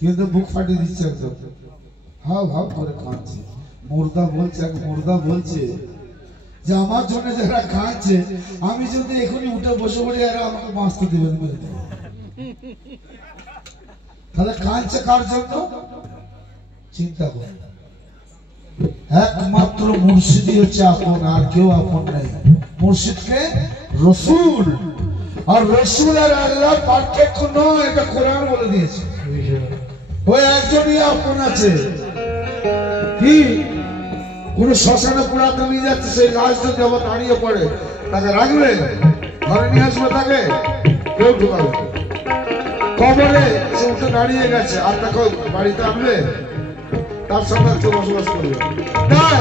কিন্তু বুক ফাটিয়ে দিচ্ছে একদম হাও হাও করে কাঁদছে মুর্দা বলছে যে আমার জন্য যারা খাচ্ছে আমি যদি এখনই উঠে বসে পড়ি আর আমাকে বাঁচতে দেবেন বলে তাহলে কাঁদছে কার জন্য চিন্তা করে একমাত্র মুর্শিদই হচ্ছে আপন আর কেউ আপন নাই মুর্শিদকে রসুল আর রসুল আর আল্লাহ পার্থক্য নয় এটা কোরআন বলে দিয়েছে ওই একজনই আপন আছে কি কোন শ্মশানে পোড়াতে নিয়ে যাচ্ছে সেই লাশ যদি আবার দাঁড়িয়ে পড়ে তাকে রাখবে ঘরে নিয়ে আসবে তাকে কেউ ঢুকাবে কবরে সে উঠে দাঁড়িয়ে গেছে আর তাকে বাড়িতে আনবে তার সঙ্গে বসবাস করবে তাই